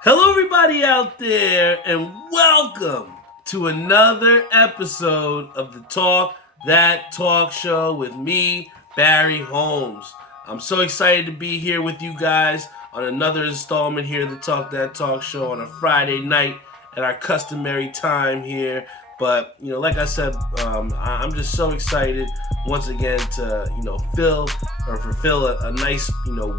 Hello, everybody out there, and welcome to another episode of the Talk That Talk Show with me, Barry Holmes. I'm so excited to be here with you guys on another installment here of the Talk That Talk Show on a Friday night at our customary time here. But like I said, I'm just so excited once again to fulfill a nice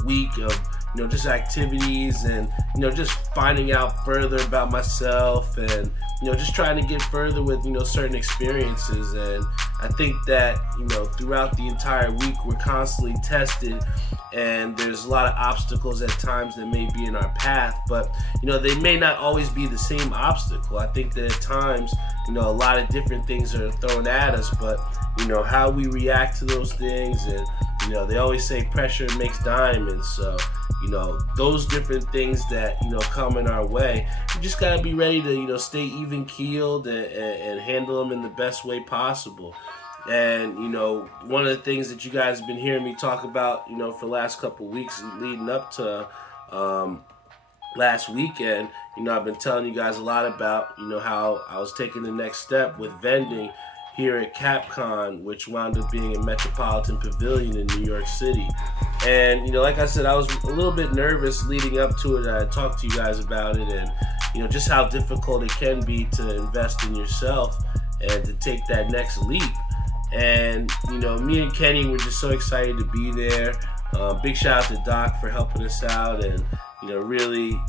week of just activities and just finding out further about myself and just trying to get further with certain experiences. And I think that throughout the entire week we're constantly tested, and there's a lot of obstacles at times that may be in our path, but they may not always be the same obstacle. I think that at times a lot of different things are thrown at us, but how we react to those things. And they always say pressure makes diamonds. So those different things that come in our way, you just got to be ready to stay even keeled and handle them in the best way possible. And one of the things that you guys have been hearing me talk about for the last couple of weeks leading up to last weekend, I've been telling you guys a lot about how I was taking the next step with Vending here at CapCon, which wound up being a Metropolitan Pavilion in New York City. And like I said, I was a little bit nervous leading up to it. I talked to you guys about it, and just how difficult it can be to invest in yourself and to take that next leap. And me and Kenny were just so excited to be there. Big shout out to Doc for helping us out, and really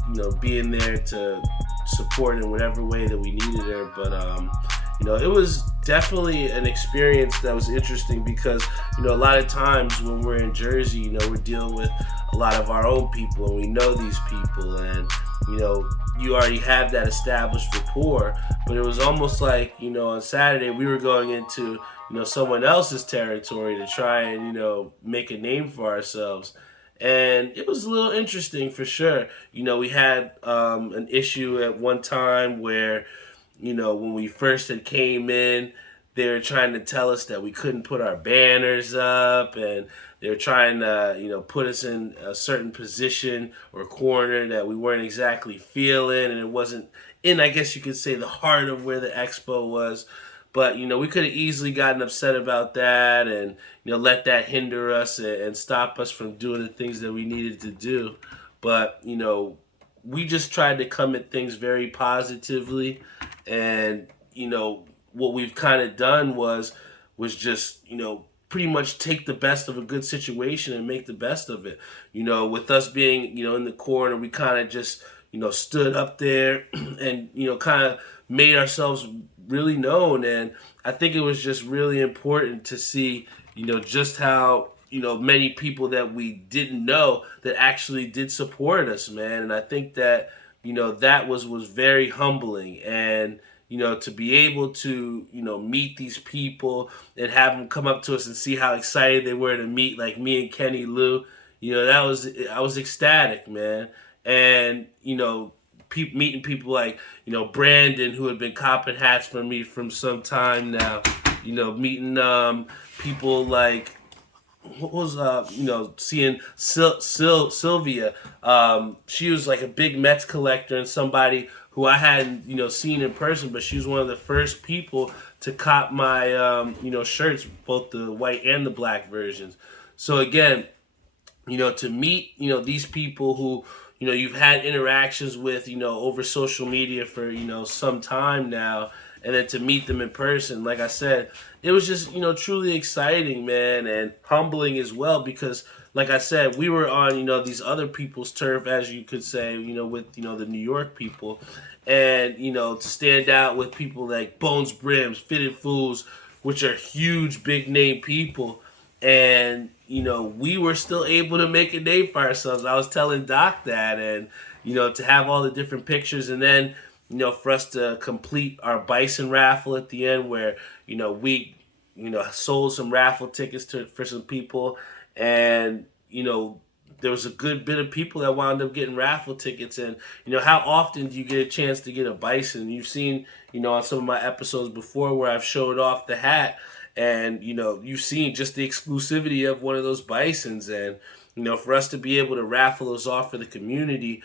being there to support in whatever way that we needed her. But it was definitely an experience that was interesting because a lot of times when we're in Jersey, we're dealing with a lot of our own people, and we know these people, and you already have that established rapport. But it was almost like on Saturday we were going into someone else's territory to try and make a name for ourselves. And it was a little interesting for sure. We had an issue at one time where when we first had came in, they were trying to tell us that we couldn't put our banners up, and they were trying to put us in a certain position or corner that we weren't exactly feeling, and it wasn't in, I guess you could say, the heart of where the expo was. But we could have easily gotten upset about that and let that hinder us and stop us from doing the things that we needed to do. But we just tried to come at things very positively. And what we've kind of done was just pretty much take the best of a good situation and make the best of it. With us being in the corner, we kind of just stood up there and kind of made ourselves really known. And I think it was just really important to see just how many people that we didn't know that actually did support us, man. And I think that that was very humbling. And to be able to meet these people and have them come up to us and see how excited they were to meet, like me and Kenny Lou, I was ecstatic, man. And meeting people like Brandon, who had been copping hats for me from some time now. Meeting people like what was seeing Sylvia. She was like a big Mets collector and somebody who I hadn't seen in person, but she was one of the first people to cop my shirts, both the white and the black versions. So again, to meet these people who you've had interactions with over social media for some time now, and then to meet them in person, like I said, it was just truly exciting, man, and humbling as well, because like I said, we were on these other people's turf, as you could say, with the New York people, and to stand out with people like Bones Brims, Fitted Fools, which are huge big name people. And we were still able to make a name for ourselves. I was telling Doc that, and to have all the different pictures, and then for us to complete our Bison raffle at the end, where we sold some raffle tickets for some people, and there was a good bit of people that wound up getting raffle tickets. And how often do you get a chance to get a Bison? You've seen on some of my episodes before where I've showed off the hat. And you've seen just the exclusivity of one of those Bisons, and for us to be able to raffle those off for the community,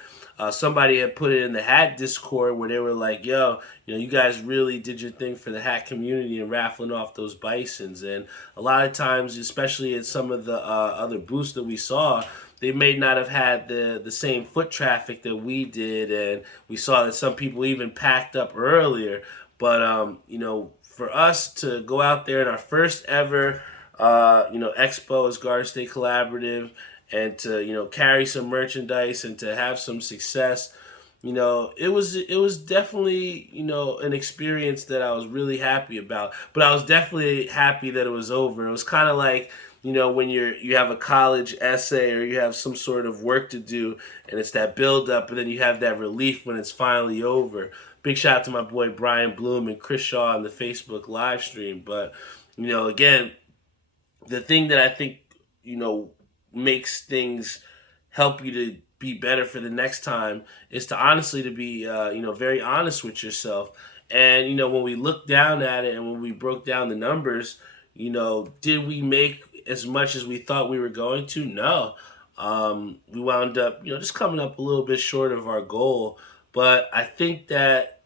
somebody had put it in the hat Discord where they were like, "Yo, you guys really did your thing for the hat community and raffling off those Bisons." And a lot of times, especially at some of the other booths that we saw, they may not have had the same foot traffic that we did, and we saw that some people even packed up earlier. But for us to go out there in our first ever expo as Garden State Collaborative, and to carry some merchandise and to have some success, it was definitely an experience that I was really happy about. But I was definitely happy that it was over. It was kind of like when you have a college essay or you have some sort of work to do, and it's that build up, and then you have that relief when it's finally over. Big shout out to my boy Brian Bloom and Chris Shaw on the Facebook live stream. But again, the thing that I think makes things help you to be better for the next time is to honestly to be very honest with yourself. And when we looked down at it and when we broke down the numbers, did we make as much as we thought we were going to? No. We wound up just coming up a little bit short of our goal. But I think that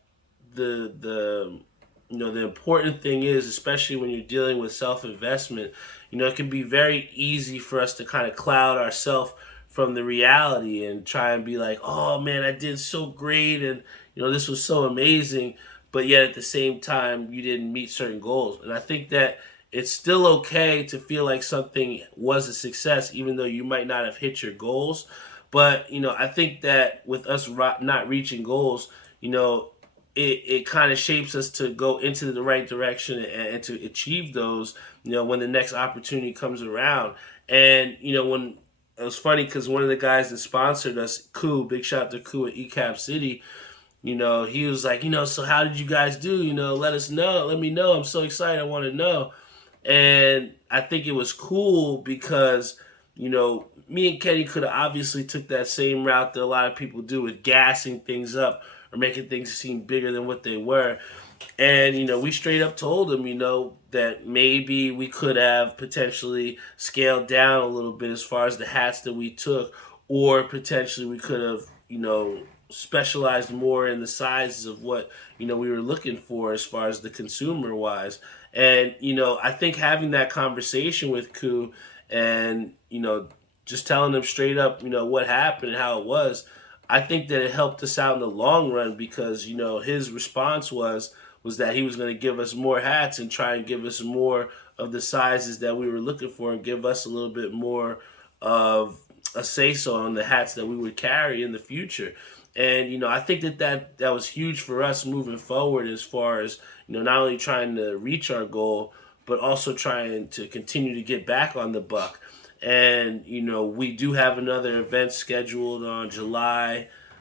the important thing is, especially when you're dealing with self-investment, it can be very easy for us to kind of cloud ourselves from the reality and try and be like, oh man, I did so great, and this was so amazing, but yet at the same time you didn't meet certain goals. And I think that it's still okay to feel like something was a success even though you might not have hit your goals. But I think that with us not reaching goals, it kind of shapes us to go into the right direction and to achieve those, when the next opportunity comes around. And, when it was funny because one of the guys that sponsored us, Koo, big shout out to Koo at ECAP City, he was like, so how did you guys do? Let us know. Let me know. I'm so excited. I want to know. And I think it was cool because, me and Kenny could have obviously took that same route that a lot of people do with gassing things up or making things seem bigger than what they were. And, we straight up told him, that maybe we could have potentially scaled down a little bit as far as the hats that we took, or potentially we could have, specialized more in the sizes of what, we were looking for as far as the consumer wise. And, I think having that conversation with Koo and, just telling them straight up, what happened and how it was, I think that it helped us out in the long run because, his response was that he was going to give us more hats and try and give us more of the sizes that we were looking for and give us a little bit more of a say-so on the hats that we would carry in the future. And, I think that was huge for us moving forward as far as, not only trying to reach our goal, but also trying to continue to get back on the buck. And, we do have another event scheduled on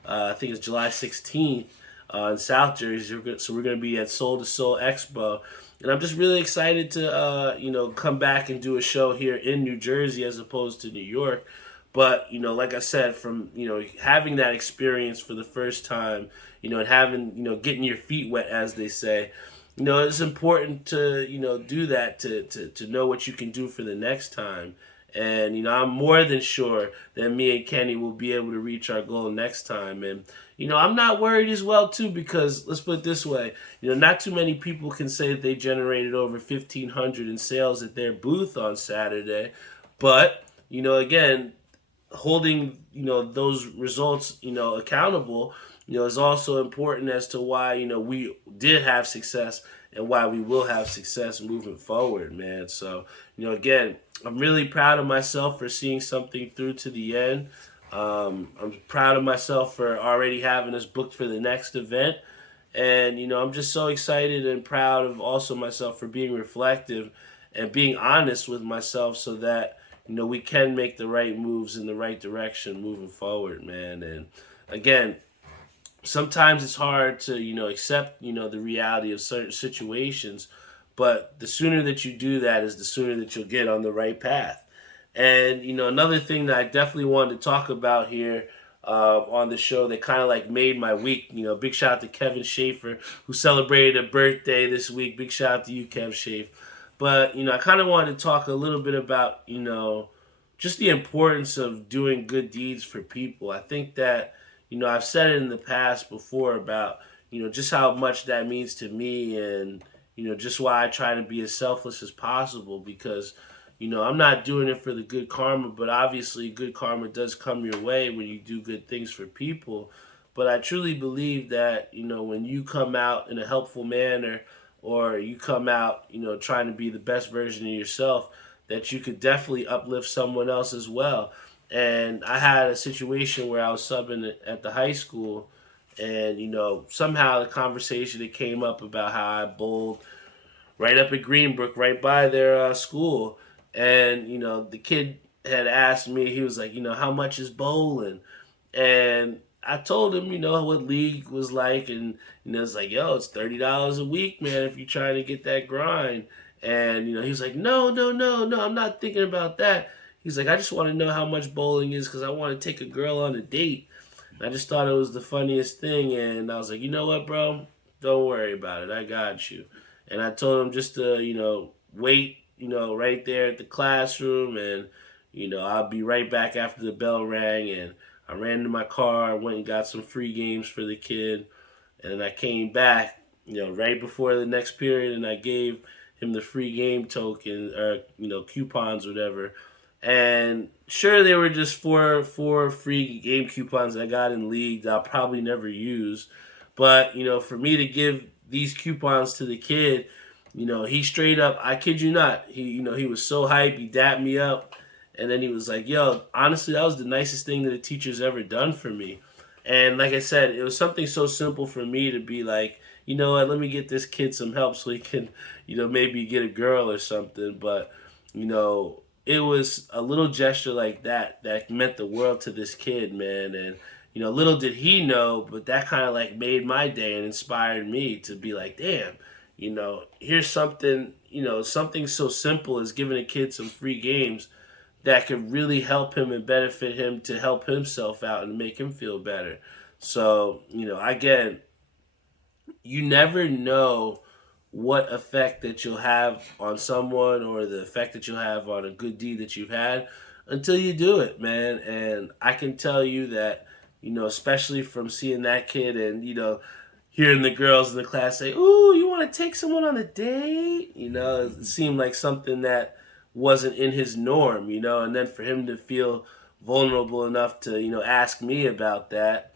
I think it's July 16th in South Jersey. So we're going to be at Soul to Soul Expo. And I'm just really excited to, come back and do a show here in New Jersey as opposed to New York. But, like I said, from, having that experience for the first time, and having, getting your feet wet, as they say, it's important to, do that to know what you can do for the next time. And, I'm more than sure that me and Kenny will be able to reach our goal next time. And, I'm not worried as well, too, because let's put it this way. Not too many people can say that they generated over 1,500 in sales at their booth on Saturday. But, again, holding, those results, accountable, is also important as to why, we did have success and why we will have success moving forward, man. So, again, I'm really proud of myself for seeing something through to the end. I'm proud of myself for already having us booked for the next event. And, I'm just so excited and proud of also myself for being reflective and being honest with myself so that, we can make the right moves in the right direction moving forward, man. And again, sometimes it's hard to, accept, the reality of certain situations, but the sooner that you do that is the sooner that you'll get on the right path. And, another thing that I definitely wanted to talk about here on the show that kind of like made my week, big shout out to Kevin Schaefer, who celebrated a birthday this week. Big shout out to you, Kev Schaefer. But, I kind of wanted to talk a little bit about, just the importance of doing good deeds for people. I think that, I've said it in the past before about, just how much that means to me, and, just why I try to be as selfless as possible, because, I'm not doing it for the good karma, but obviously good karma does come your way when you do good things for people. But I truly believe that, when you come out in a helpful manner, or you come out, trying to be the best version of yourself, that you could definitely uplift someone else as well. And I had a situation where I was subbing at the high school, and somehow the conversation that came up about how I bowled right up at Greenbrook, right by their school. And the kid had asked me, he was like, how much is bowling? And I told him, what league was like, and it's like, yo, it's $30 a week, man, if you're trying to get that grind. And he was like, no, no, no, no, I'm not thinking about that. He's like, I just want to know how much bowling is because I want to take a girl on a date. And I just thought it was the funniest thing, and I was like, you know what, bro? Don't worry about it. I got you. And I told him just to, wait, right there at the classroom, and I'll be right back after the bell rang. And I ran to my car, went and got some free games for the kid, and then I came back, right before the next period, and I gave him the free game token, or coupons, whatever. And sure, they were just four free game coupons I got in league that I'll probably never use. But for me to give these coupons to the kid, he straight up, I kid you not, he was so hyped, he dapped me up, and then he was like, "Yo, honestly, that was the nicest thing that a teacher's ever done for me." And like I said, it was something so simple for me to be like, you know what, let me get this kid some help so he can, maybe get a girl or something. But, it was a little gesture like that that meant the world to this kid, man. And, little did he know, but that kind of like made my day and inspired me to be like, damn, here's something, something so simple as giving a kid some free games that could really help him and benefit him to help himself out and make him feel better. So, again, you never know what effect that you'll have on someone, or the effect that you'll have on a good deed that you've had, until you do it, man. And I can tell you that, especially from seeing that kid, and, hearing the girls in the class say, "Ooh, you want to take someone on a date?" It seemed like something that wasn't in his norm, and then for him to feel vulnerable enough to, ask me about that,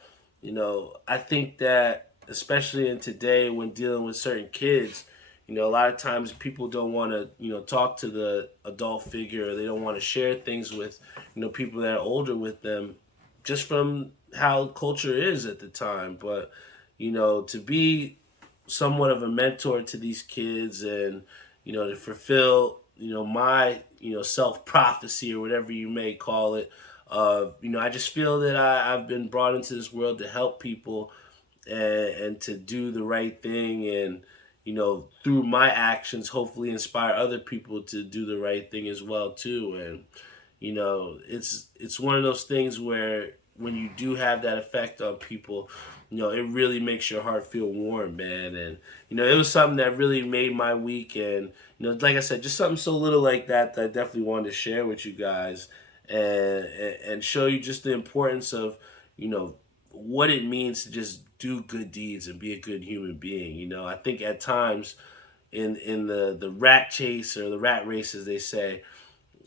I think that, especially in today when dealing with certain kids, a lot of times people don't want to, talk to the adult figure, or they don't want to share things with, people that are older with them, just from how culture is at the time. But, to be somewhat of a mentor to these kids, and, to fulfill, my, self prophecy, or whatever you may call it. I just feel that I've been brought into this world to help people, and to do the right thing, and through my actions hopefully inspire other people to do the right thing as well too. And it's one of those things where when you do have that effect on people, it really makes your heart feel warm, man. And it was something that really made my week. And like I said, just something so little like that I definitely wanted to share with you guys, and show you just the importance of what it means to just do good deeds and be a good human being. I think at times in the rat chase, or the rat race, as they say,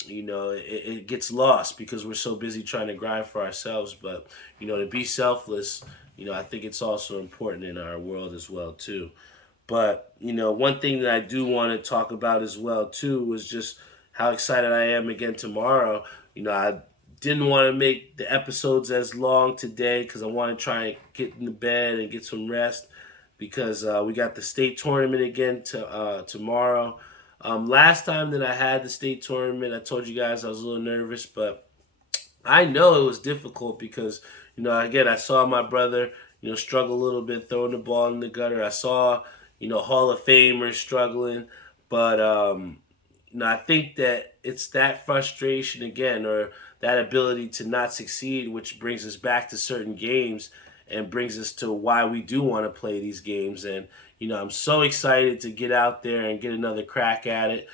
it gets lost because we're so busy trying to grind for ourselves. But to be selfless, I think it's also important in our world as well too. But one thing that I do want to talk about as well too was just how excited I am again tomorrow. I didn't want to make the episodes as long today because I want to try and get in the bed and get some rest, because we got the state tournament again tomorrow. Last time that I had the state tournament, I told you guys I was a little nervous, but I know it was difficult because, again, I saw my brother, struggle a little bit throwing the ball in the gutter. I saw, Hall of Famers struggling, but I think that it's that frustration again, or that ability to not succeed, which brings us back to certain games and brings us to why we do want to play these games. And I'm so excited to get out there and get another crack at it.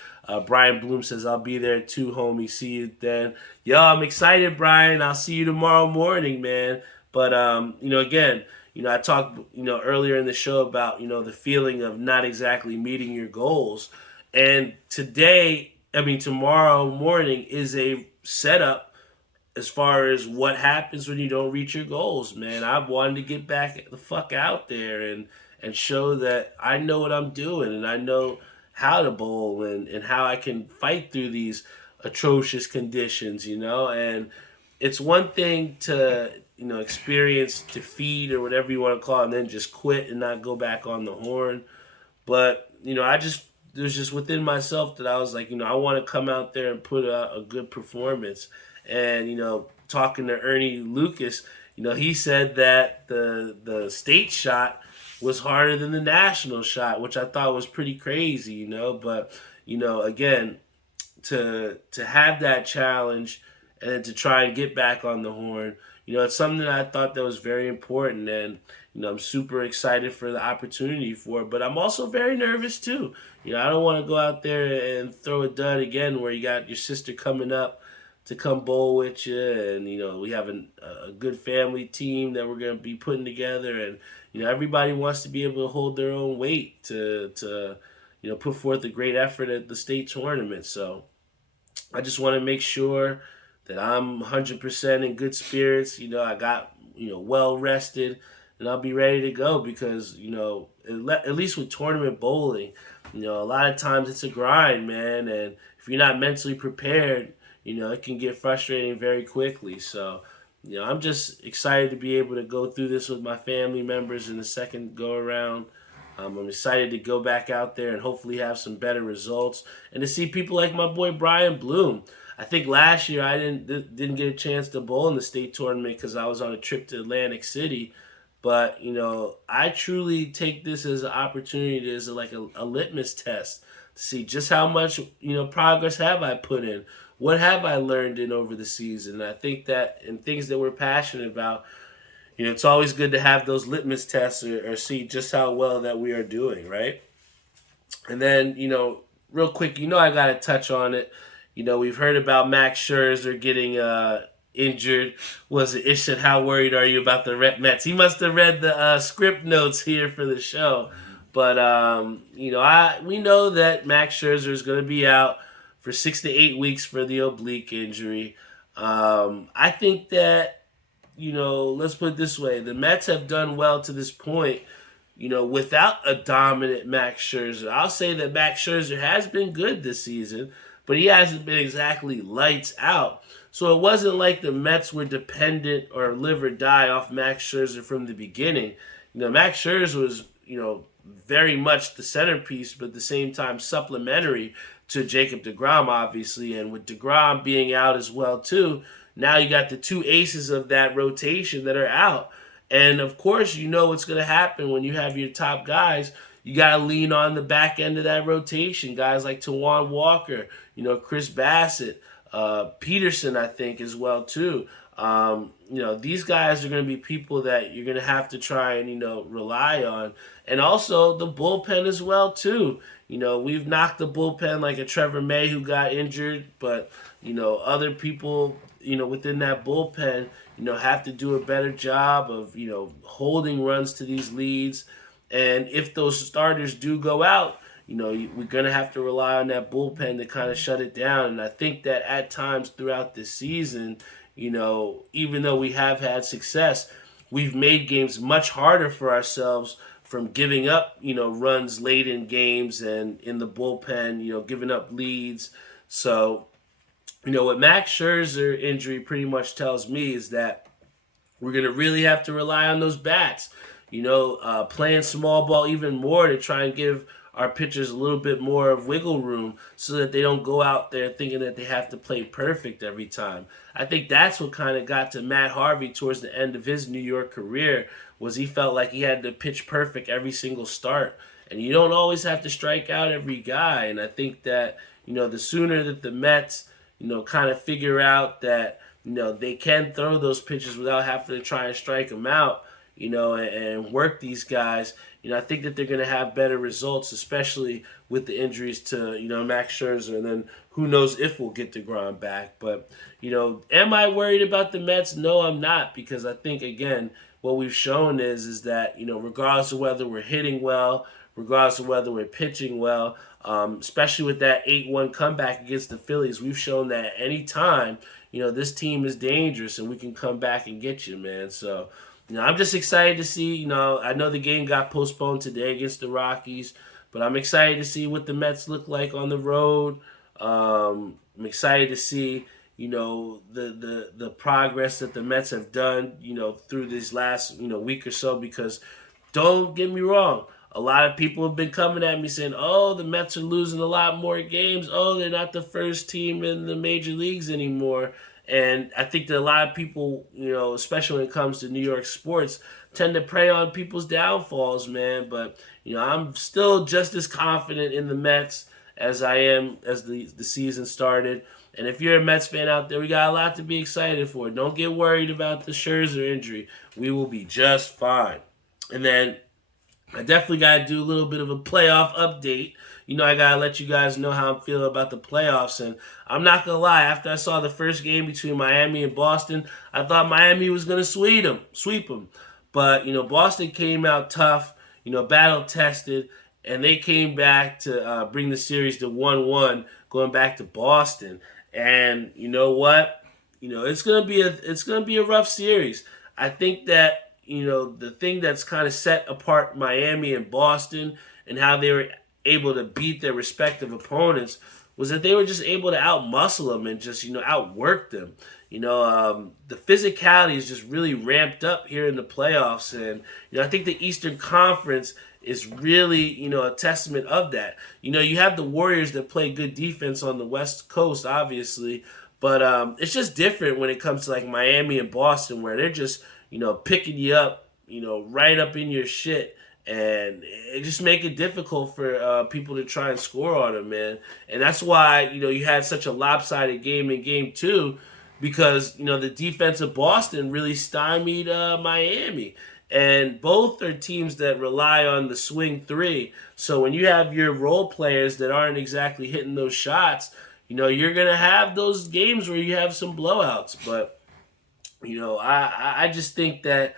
Brian Bloom says, "I'll be there too, homie. See you then." Yo, I'm excited, Brian. I'll see you tomorrow morning, man. But again, I talked earlier in the show about the feeling of not exactly meeting your goals, and tomorrow morning is a setup as far as what happens when you don't reach your goals, man. I've wanted to get back the fuck out there and show that I know what I'm doing and I know how to bowl and how I can fight through these atrocious conditions, and it's one thing to experience defeat or whatever you want to call it and then just quit and not go back on the horn. But it was just within myself that I was like, I want to come out there and put a good performance. And talking to Ernie Lucas, he said that the state shot was harder than the national shot, which I thought was pretty crazy, But again, to have that challenge and to try and get back on the horn, it's something that I thought that was very important, and I'm super excited for the opportunity for it. But I'm also very nervous too. I don't want to go out there and throw a dud again, where you got your sister coming up to come bowl with you, and we have a good family team that we're going to be putting together, and everybody wants to be able to hold their own weight to put forth a great effort at the state tournament. So I just want to make sure that I'm 100% in good spirits. I got well rested, and I'll be ready to go because at least with tournament bowling, a lot of times it's a grind, man, and if you're not mentally prepared, it can get frustrating very quickly. So, I'm just excited to be able to go through this with my family members in the second go around. I'm excited to go back out there and hopefully have some better results and to see people like my boy Brian Bloom. I think last year I didn't get a chance to bowl in the state tournament because I was on a trip to Atlantic City. But, I truly take this as an opportunity, as like a litmus test to see just how much, progress have I put in. What have I learned in over the season? And I think that in things that we're passionate about, it's always good to have those litmus tests or see just how well that we are doing, right? And then, real quick, I got to touch on it. We've heard about Max Scherzer getting injured. Was it Ishit? How worried are you about the Mets? He must have read the script notes here for the show. But, we know that Max Scherzer is going to be out for 6 to 8 weeks for the oblique injury. I think that, let's put it this way. The Mets have done well to this point, without a dominant Max Scherzer. I'll say that Max Scherzer has been good this season, but he hasn't been exactly lights out. So it wasn't like the Mets were dependent or live or die off Max Scherzer from the beginning. Max Scherzer was, very much the centerpiece, but at the same time supplementary to Jacob deGrom, obviously. And with deGrom being out as well, too, now you got the two aces of that rotation that are out. And, of course, what's going to happen when you have your top guys. You got to lean on the back end of that rotation. Guys like Tawan Walker, Chris Bassett, Peterson, I think, as well, too. These guys are going to be people that you're going to have to try and, rely on. And also the bullpen as well, too. We've knocked the bullpen like a Trevor May who got injured, but, other people, within that bullpen, have to do a better job of, holding runs to these leads. And if those starters do go out, we're going to have to rely on that bullpen to kind of shut it down. And I think that at times throughout this season, even though we have had success, we've made games much harder for ourselves from giving up, runs late in games and in the bullpen, giving up leads. So, what Max Scherzer injury pretty much tells me is that we're going to really have to rely on those bats, playing small ball even more to try and give our pitchers a little bit more of wiggle room so that they don't go out there thinking that they have to play perfect every time. I think that's what kind of got to Matt Harvey towards the end of his New York career, was he felt like he had to pitch perfect every single start. And you don't always have to strike out every guy. And I think that, the sooner that the Mets, kind of figure out that, they can throw those pitches without having to try and strike them out, and work these guys, I think that they're going to have better results, especially with the injuries to, Max Scherzer, and then who knows if we'll get DeGrom back. But, am I worried about the Mets? No, I'm not, because I think, again, what we've shown is that, regardless of whether we're hitting well, regardless of whether we're pitching well, especially with that 8-1 comeback against the Phillies, we've shown that any time, this team is dangerous and we can come back and get you, man. So, I'm just excited to see, I know the game got postponed today against the Rockies, but I'm excited to see what the Mets look like on the road. I'm excited to see, the progress that the Mets have done, through this last, week or so, because don't get me wrong, a lot of people have been coming at me saying, oh, the Mets are losing a lot more games. Oh, they're not the first team in the major leagues anymore. And I think that a lot of people, especially when it comes to New York sports, tend to prey on people's downfalls, man. But, I'm still just as confident in the Mets as I am as the season started. And if you're a Mets fan out there, we got a lot to be excited for. Don't get worried about the Scherzer injury. We will be just fine. And then I definitely got to do a little bit of a playoff update. I got to let you guys know how I'm feeling about the playoffs. And I'm not going to lie, after I saw the first game between Miami and Boston, I thought Miami was going to sweep them. But, Boston came out tough, battle tested, and they came back to bring the series to 1-1, going back to Boston. And you know what? It's gonna be a rough series. I think that the thing that's kind of set apart Miami and Boston and how they were able to beat their respective opponents was that they were just able to outmuscle them and just outwork them. The physicality is just really ramped up here in the playoffs, and I think the Eastern Conference is really a testament of that. You have the Warriors that play good defense on the West Coast, obviously, but it's just different when it comes to like Miami and Boston, where they're just picking you up, right up in your shit. And it just make it difficult for people to try and score on them, man. And that's why, you had such a lopsided game in game 2, because, the defense of Boston really stymied Miami. And both are teams that rely on the swing 3. So when you have your role players that aren't exactly hitting those shots, you're going to have those games where you have some blowouts. But, I just think that,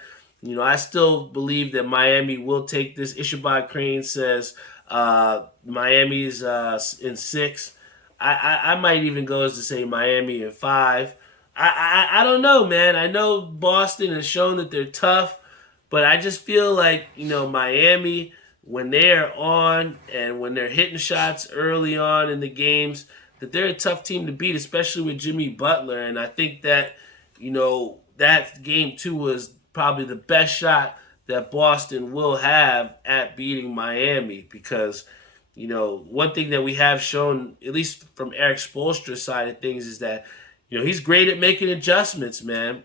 I still believe that Miami will take this. Ishabod Crane says Miami's in 6. I might even go as to say Miami in 5. I don't know, man. I know Boston has shown that they're tough, but I just feel like, Miami, when they're on and when they're hitting shots early on in the games, that they're a tough team to beat, especially with Jimmy Butler. And I think that, that game 2 was probably the best shot that Boston will have at beating Miami, because, one thing that we have shown, at least from Eric Spoelstra's side of things, is that, he's great at making adjustments, man.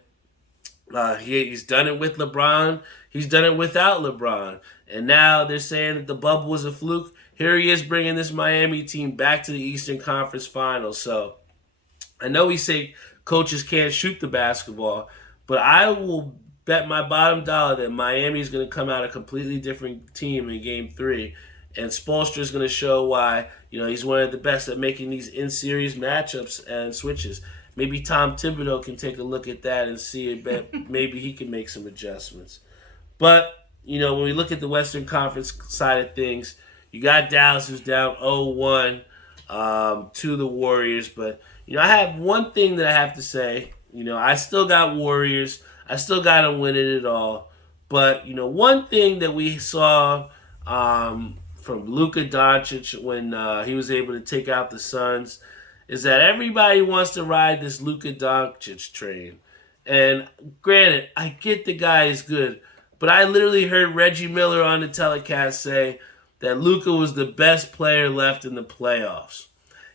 He's done it with LeBron. He's done it without LeBron. And now they're saying that the bubble was a fluke. Here he is bringing this Miami team back to the Eastern Conference Finals. So I know we say coaches can't shoot the basketball, but I will bet my bottom dollar that Miami is going to come out a completely different team in Game 3. And Spoelstra is going to show why, he's one of the best at making these in-series matchups and switches. Maybe Tom Thibodeau can take a look at that and see if maybe he can make some adjustments. But, when we look at the Western Conference side of things, you got Dallas, who's down 0-1 to the Warriors. But, I have one thing that I have to say. I still got Warriors. I still got them winning it all. But, one thing that we saw from Luka Doncic when he was able to take out the Suns is that everybody wants to ride this Luka Doncic train. And granted, I get the guy is good, but I literally heard Reggie Miller on the telecast say that Luka was the best player left in the playoffs.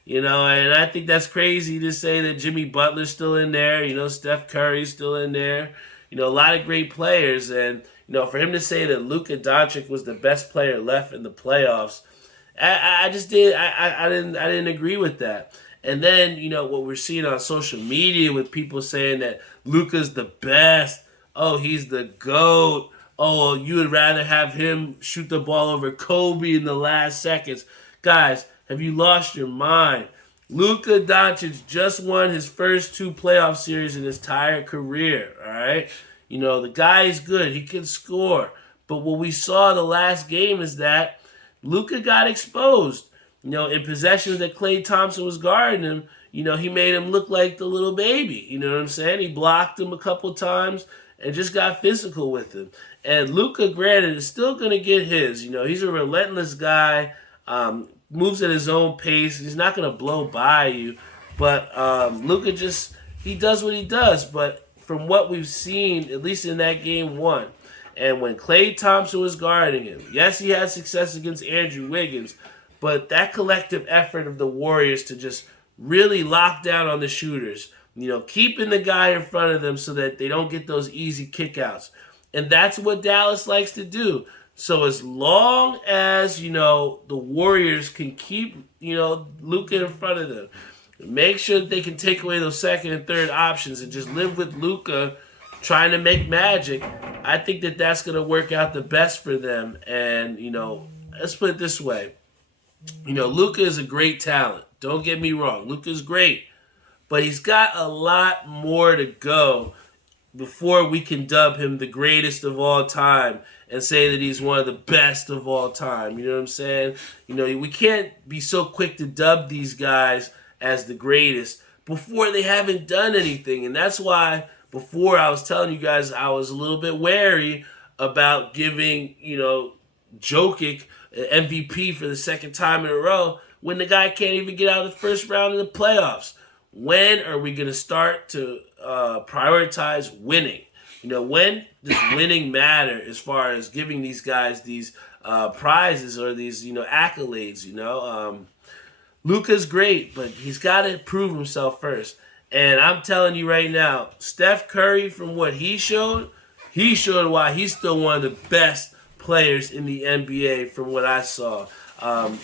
And I think that's crazy to say that Jimmy Butler's still in there. Steph Curry's still in there. A lot of great players. And, for him to say that Luka Doncic was the best player left in the playoffs, I didn't agree with that. And then, what we're seeing on social media with people saying that Luka's the best. Oh, he's the GOAT. oh, you would rather have him shoot the ball over Kobe in the last seconds. Guys, have you lost your mind? Luka Doncic just won his first 2 playoff series in his entire career, all right? The guy is good. He can score. But what we saw the last game is that Luka got exposed. In possessions that Klay Thompson was guarding him, he made him look like the little baby. You know what I'm saying? He blocked him a couple times and just got physical with him. And Luka, granted, is still going to get his. He's a relentless guy, moves at his own pace. He's not going to blow by you. But Luka he does what he does. But from what we've seen, at least in that game 1, and when Klay Thompson was guarding him, yes, he had success against Andrew Wiggins, but that collective effort of the Warriors to just really lock down on the shooters, keeping the guy in front of them so that they don't get those easy kickouts. And that's what Dallas likes to do. So as long as, the Warriors can keep, Luka in front of them, make sure that they can take away those second and third options and just live with Luka trying to make magic, I think that that's going to work out the best for them. And, let's put it this way. Luka is a great talent. Don't get me wrong. Luka's great. But he's got a lot more to go before we can dub him the greatest of all time and say that he's one of the best of all time. You know what I'm saying? We can't be so quick to dub these guys as the greatest before they haven't done anything. And that's why before I was telling you guys I was a little bit wary about giving, Jokic MVP for the second time in a row when the guy can't even get out of the first round of the playoffs. When are we going to start to prioritize winning? When does winning matter as far as giving these guys these prizes or these, accolades? Luka's great, but he's got to prove himself first. And I'm telling you right now, Steph Curry, from what he showed why he's still one of the best players in the NBA from what I saw.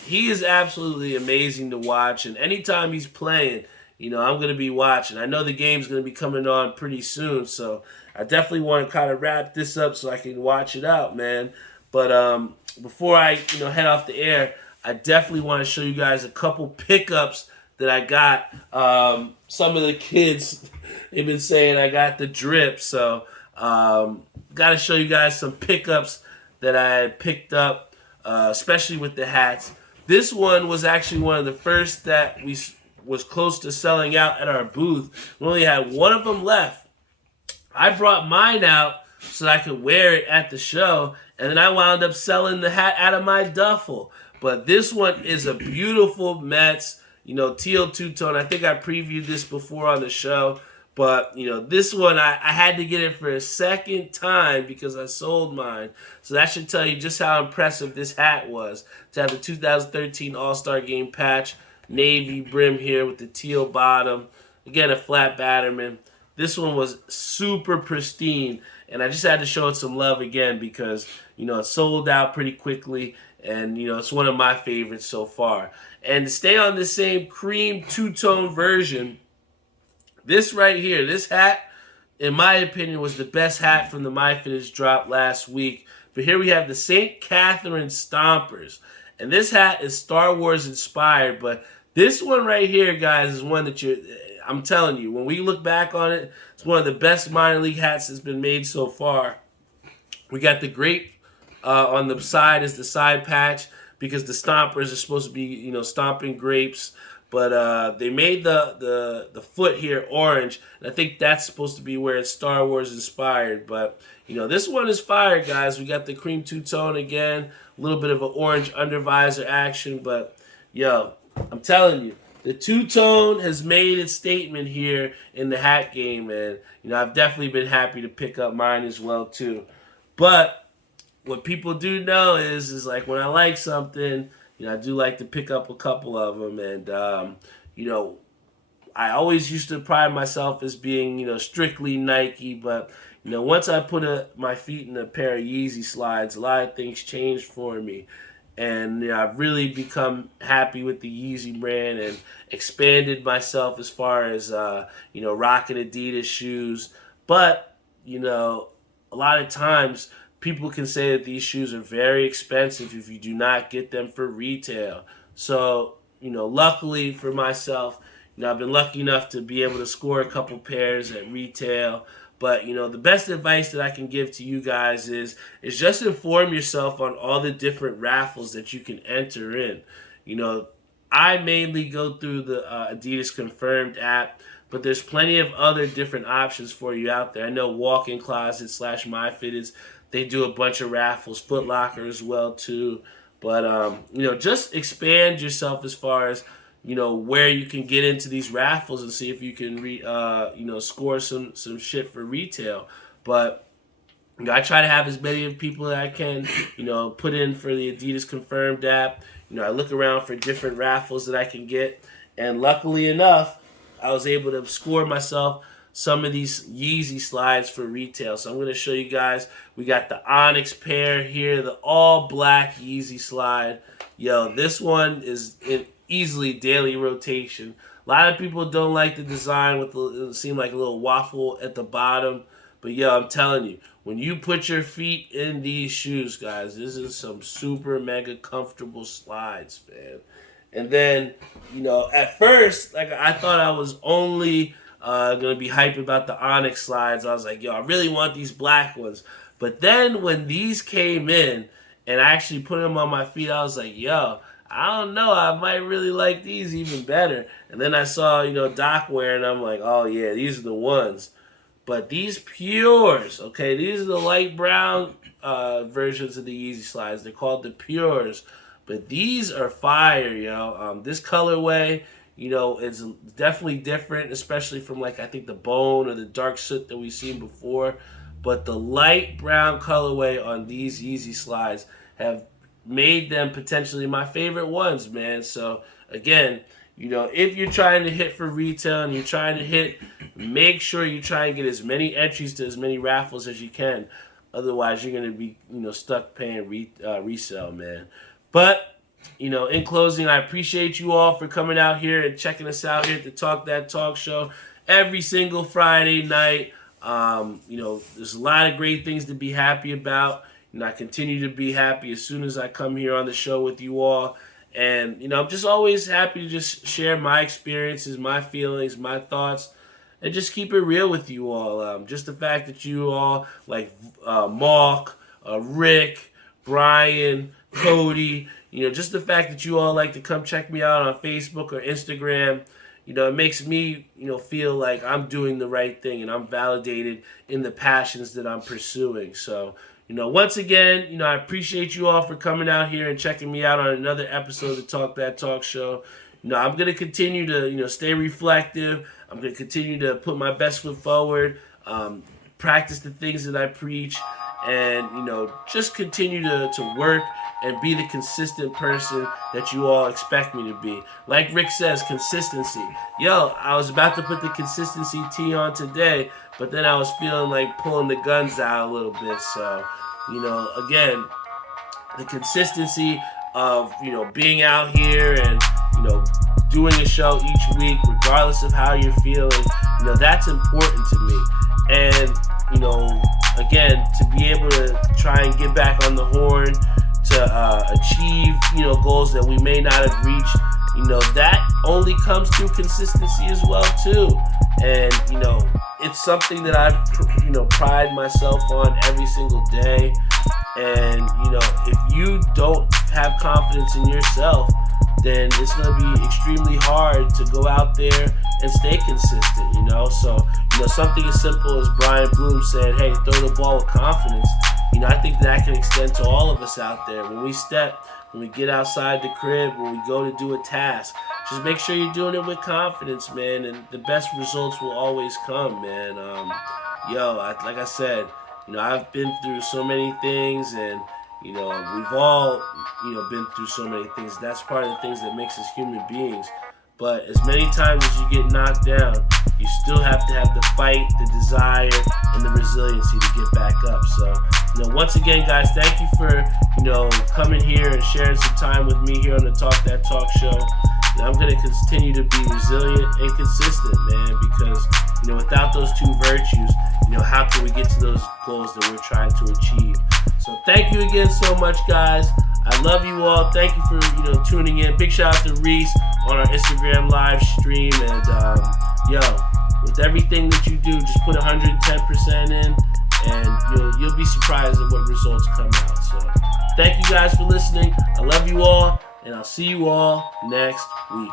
He is absolutely amazing to watch, and anytime he's playing, I'm going to be watching. I know the game's going to be coming on pretty soon, so I definitely want to kind of wrap this up so I can watch it out, man. But before I head off the air, I definitely want to show you guys a couple pickups that I got. Some of the kids, they've been saying I got the drip, so got to show you guys some pickups that I had picked up, especially with the hats. This one was actually one of the first that was close to selling out at our booth. We only had one of them left. I brought mine out so that I could wear it at the show, and then I wound up selling the hat out of my duffel. But this one is a beautiful Mets, teal two-tone. I think I previewed this before on the show. But, this one, I had to get it for a second time because I sold mine. So that should tell you just how impressive this hat was. To have the 2013 All-Star Game patch, navy brim here with the teal bottom. Again, a flat Batterman. This one was super pristine. And I just had to show it some love again because, it sold out pretty quickly. And, it's one of my favorites so far. And to stay on the same cream two-tone version, this right here, this hat, in my opinion, was the best hat from the MyFitness drop last week. But here we have the St. Catherine Stompers. And this hat is Star Wars inspired. But this one right here, guys, is one that I'm telling you, when we look back on it, it's one of the best minor league hats that's been made so far. We got the grape on the side as the side patch because the Stompers are supposed to be, stomping grapes. But they made the foot here orange, and I think that's supposed to be where it's Star Wars inspired. But, this one is fire, guys. We got the cream two-tone again, a little bit of an orange undervisor action. But, I'm telling you, the two-tone has made its statement here in the hat game, and, I've definitely been happy to pick up mine as well, too. But what people do know is like when I like something, I do like to pick up a couple of them, and, I always used to pride myself as being, strictly Nike, but, once I put my feet in a pair of Yeezy Slides, a lot of things changed for me, and I've really become happy with the Yeezy brand and expanded myself as far as, rocking Adidas shoes, but, a lot of times people can say that these shoes are very expensive if you do not get them for retail. So, luckily for myself, I've been lucky enough to be able to score a couple pairs at retail. But, the best advice that I can give to you guys is just inform yourself on all the different raffles that you can enter in. I mainly go through the Adidas Confirmed app, but there's plenty of other different options for you out there. I know Walk-In Closet / MyFitteds, they do a bunch of raffles. Foot Locker as well, too. But, just expand yourself as far as, where you can get into these raffles and see if you can, score some shit for retail. But I try to have as many people that I can, put in for the Adidas Confirmed app. I look around for different raffles that I can get. And luckily enough, I was able to score myself some of these Yeezy Slides for retail. So I'm going to show you guys. We got the Onyx pair here, the all black Yeezy Slide. Yo, this one is in easily daily rotation. A lot of people don't like the design with it seem like a little waffle at the bottom. But yo, I'm telling you, when you put your feet in these shoes, guys, this is some super mega comfortable slides, man. And then, at first, I thought I was only gonna be hype about the Onyx Slides. I was like, yo, I really want these black ones. But then when these came in and I actually put them on my feet, I was like, yo, I don't know, I might really like these even better. And then I saw, Doc wearing, I'm like, oh yeah, these are the ones. But these Pures, okay, these are the light brown versions of the Yeezy Slides. They're called the Pures. But these are fire, yo. This colorway, is definitely different, especially from, I think the bone or the dark soot that we've seen before. But the light brown colorway on these Yeezy Slides have made them potentially my favorite ones, man. So, again, if you're trying to hit for retail and you're trying to hit, make sure you try and get as many entries to as many raffles as you can. Otherwise, you're going to be, stuck paying resale, man. But, in closing, I appreciate you all for coming out here and checking us out here at the Talk That Talk show every single Friday night. There's a lot of great things to be happy about. I continue to be happy as soon as I come here on the show with you all. And, I'm just always happy to just share my experiences, my feelings, my thoughts, and just keep it real with you all. Just the fact that you all, like Mark, Rick, Brian, Cody, just the fact that you all like to come check me out on Facebook or Instagram, it makes me, feel like I'm doing the right thing and I'm validated in the passions that I'm pursuing. So, once again, I appreciate you all for coming out here and checking me out on another episode of the Talk That Talk show. I'm going to continue to, stay reflective. I'm going to continue to put my best foot forward, practice the things that I preach, and, just continue to work and be the consistent person that you all expect me to be. Like Rick says, consistency. Yo, I was about to put the consistency T on today, but then I was feeling like pulling the guns out a little bit. So, again, the consistency of, being out here and, doing a show each week, regardless of how you're feeling, that's important to me. And, again, to be able to try and get back on the horn, to achieve, goals that we may not have reached, that only comes through consistency as well, too. And, it's something that I've, pride myself on every single day. And, if you don't have confidence in yourself, then it's going to be extremely hard to go out there and stay consistent, So, something as simple as Brian Bloom said, hey, throw the ball with confidence. I think that can extend to all of us out there. When we get outside the crib, when we go to do a task, just make sure you're doing it with confidence, man, and the best results will always come, man. Like I said, I've been through so many things, and, we've all, been through so many things. That's part of the things that makes us human beings. But as many times as you get knocked down, you still have to have the fight, the desire, and the resiliency to get back up. So, once again, guys, thank you for, coming here and sharing some time with me here on the Talk That Talk show. And I'm going to continue to be resilient and consistent, man, because, without those two virtues, how can we get to those goals that we're trying to achieve? So thank you again so much, guys. I love you all. Thank you for tuning in. Big shout out to Reese on our Instagram live stream. And with everything that you do, just put 110% in, and you'll be surprised at what results come out. So thank you guys for listening. I love you all, and I'll see you all next week.